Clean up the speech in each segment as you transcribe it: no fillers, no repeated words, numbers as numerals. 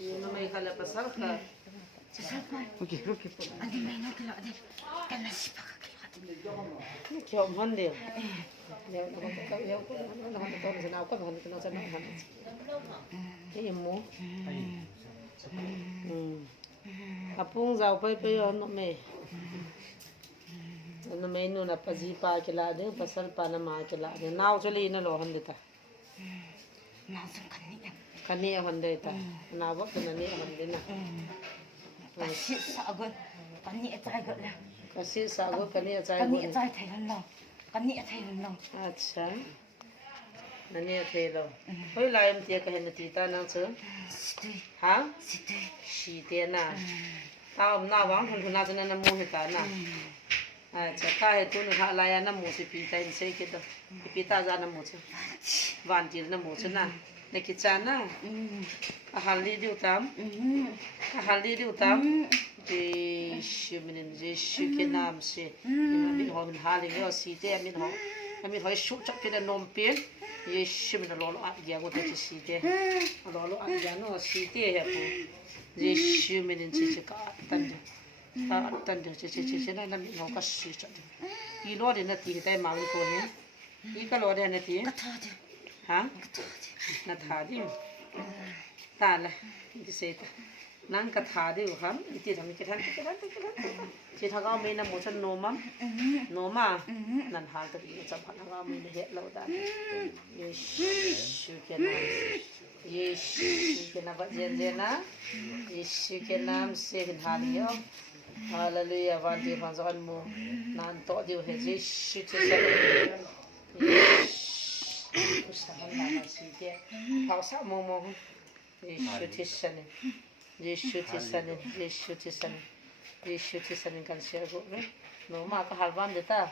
nó mày khai là pasal ka. Oke. Adi may no kilo adi. Kana sipa ka kilo. Kyo mon dia. Leo nó không có leo nó không có cái nào có mà nó sẽ nói hẳn. Cái em mua. Apung giàu bay bay nó mày. Nó mày nó là pazi pa cái lá đấy, pasal Panama cái lá đấy. Nào cho li nó lo hẳn đấy ta. Nào sang kani. Kani hẳn đấy ta. Nào bóc cái này hẳn đấy na. Kasi sa agon. Kani atay got la. Kasi sa agon kani atay Kani gon. atay thay lan lo. Kani atay lan lo. Acha. Nani atay lo. Hoi lai em tia cái hình tita nang chứ. Situi. Hả? Situi. Xì tia na. Tao na vắng thằng na cho nên mua hết cả na. Acha ta hết tu nó lại na mua si pita in sei cái đó. Pita ra na mua chứ. Van chỉ na mua chứ na. Này cái chán na. Ahali diu tam. Ahali diu tam. Jésus mình Jésus cái nam se. Mình hỏi mình hali nó si tia mình hỏi. Mình hỏi sụt chắc cái nôm pin. Jésus mình lo lo ăn giang của cái si tia. Lo lo ăn giang nó si tia hết. Jésus mình chỉ cả tan được. Ta tan được chỉ nó mình học cái si chắc. Ý lo đến là tí cái mà mình coi nhé. Ý cái lo đến là tí. Hả? Nó thà đi. Ta là cái gì ta? Nang cái thà đi không? Cái thằng cái chỉ thằng ông mình là một chân nôm mà, năn hal tự nhiên chấp nhận thằng ông mình hết lâu đã. Yesu cái nam vật dân na, Yesu cái nam sẽ hình hali yo. Hallelujah, van đi van zon mu, nan to đi hết Yesu cái sao? Kusahan na si dia. Pausa mo. Yesu tisane. Yesu tisane kan siya go. No ma ka halban deta.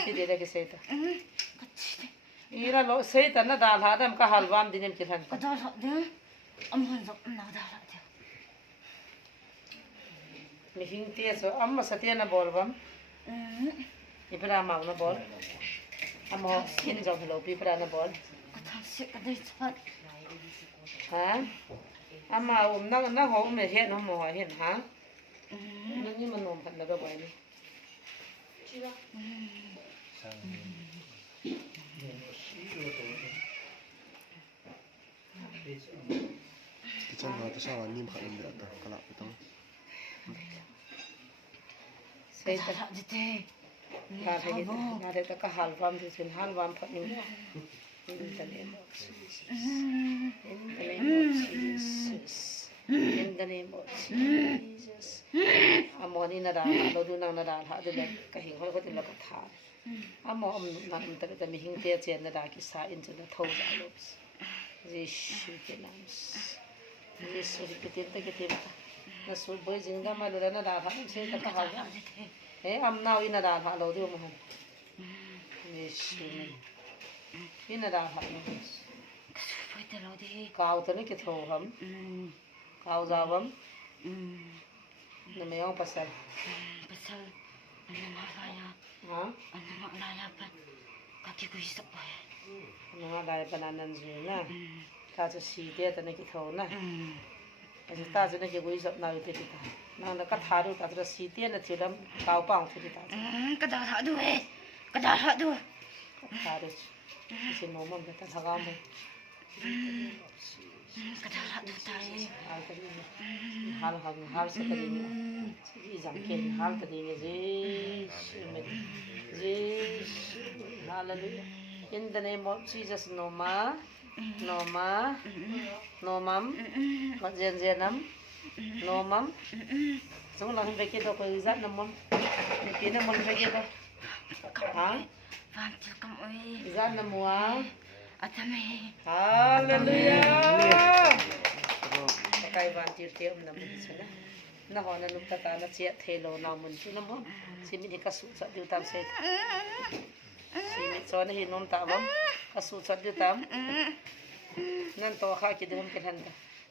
Iti dele ke seita. Ira lo seita na dal hadam ka halban dinem kiran. Ka dal ha de. Am han zo na dal ha de. Mi hing tia so amma satia na bolbam. Ibra ma na bol. Amo kin jong hello pi pra na bol. Ka thang se ka dei chat. Hả? Ama nó hộ này hiện không mò hiện hả? Nó như mà nôm thật là cái vậy này. Kita nggak tahu salah ni makan dia tak kalau betul. Xây Ka ha de te. là thấy cái halvam thì xin halvam phát những in the name of Jesus. In the name of Jesus. In the name of Jesus. Amoni na dal, lo du nang na dal ha de ka hing hol ko tin la ka tha. Amo nam ta ta mi hing te chen na da ki sa in chu na thau za lo. Jesus ke nam. Jesus ki tin ta ki tin ta. Na su boi jing da ma lo na da ha se ta ka ha. Am nào in na da ha lo du ma. Jesus. In na da ha. Foi te lo de. Cao tới cái thầu hầm, cao giàu hầm, nó mấy ông pasal, Pasal ana laya. hả? Ana laya pa. Kaki ko isap pa. Nó đại bananan gì nè, ta cho xì đĩa tới cái thầu nè, ta cho cái quỷ dập nào thì ta, nó cắt thà được ta cho xì đĩa là chỉ làm cao bằng thì ta, Ka dal ha du e. Ka dal ha du. thà được, xin nó mong ta thà cao mà, Ka dal ha du ta e. hal sẽ cái gì, chỉ giảm kiện hal cái gì Jesus, hallelujah. In the name of Jesus, no ma, no mum, what zen no mum. Chúng là không phải kia đâu có rất là mum, để kia là mum phải kia đâu, hả? Van til kam oi. Rất là mua, Atame. hallelujah. Cái van tiêu tiêu là mình sẽ nó họ là lúc ta nó chia thế lô nào mình chứ nó muốn, xin mình đi cắt sụt sợi tiêu tam sẽ, xin mình cho nó hiện nôm tạ vong, cắt sụt sợi tiêu tam, nên to khai cái đêm cái thằng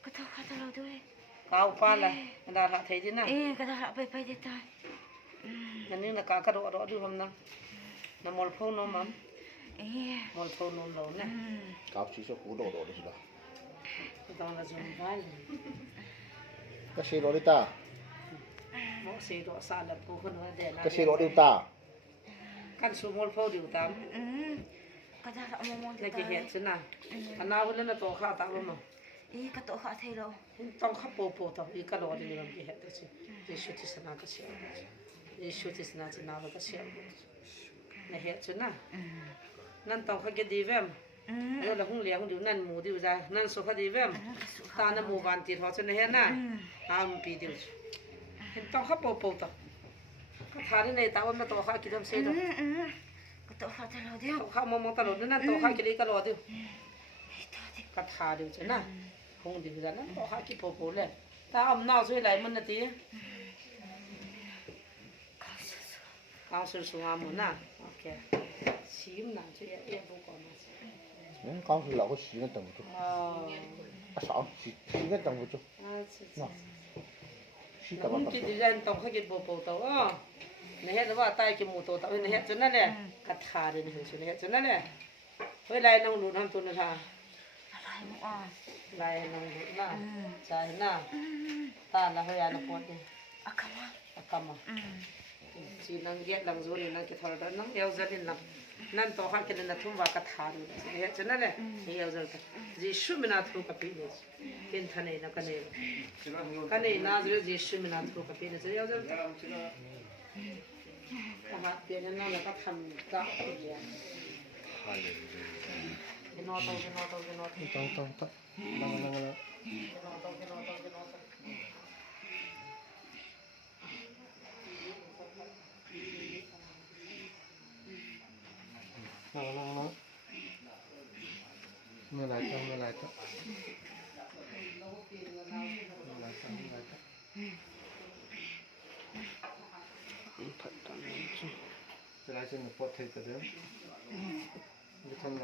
Ka ta lo du e. cao pa là đã hạ thế chứ nào, Ka dal ha pa de ta. nên là cả độ đó được không nào, là một phong nó mắm, E. một phong nó lâu nè, Kau sih so kudo do sudah. dans la zone balle. ก็ชีโรดิตา Mo se do sa la po ko no de na. ก็ชีโรดิตา Kan su mol po diu tam. ก็จะเอามอง Le ke het sina. Ana hu le na to kha ta lo no. อีกระโตขาเทโล Tong kha po po to i ka lo de ni ram ke het se. Ye shu ti sana ka se. Ye shu ti sana ti na ba ka se. Ne het sina. Nan tong kha ke di vem. Yo la hung le hung diu nan mu diu za. Nan so kha di vem. Ta na mu van ti ho chen he na. Am pi diu. Hen tong kha po po to. Ka tha ni ne ta wa ma to kha ki dam se do. กระโตขาเทโลเดียว Kha mo mo ta lo nan to kha ki le ka lo diu. Ka tha diu chen na. Hung diu za nan to kha ki po po le. Ta am nao chui lai mun na ti. Cao sư su am mun na. Ok. Xím na chui ye bu ko na. 刚是老个洗个等不住， 哦。啊啥洗个等不住， 啊，是。 洗干嘛 Hung 等 ki 不 di 住？ ran tong kha ki po po to. Ne he wa tai ki mu to ta ne he chen na le. Ka tha de ne he chen na le. Hoi lai nong lu nam tu na tha. อะไรมึงอ่ะ Lai nong lu na. Chai na. Ta la hoi ana po ni. อะคามา Akama. Si nang get lang zo ni nang ki thor da nang yau za din nam. Nan to kha ki na thum wa ka tha de. Ne he chen na le. He yau za ta. Ji shu mi na thu ka pi ne. Ken tha ne na ka ne. Ka ne na zo ji shu mi na thu ka pi ne. Yau za ta. Aha, pi na na ka tham ka pi ya. กินนอตกินนอตกินนอต 等，那个， กินนอตกินนอตกินนอต 没来的，没来的，这来是你破腿的，你看来。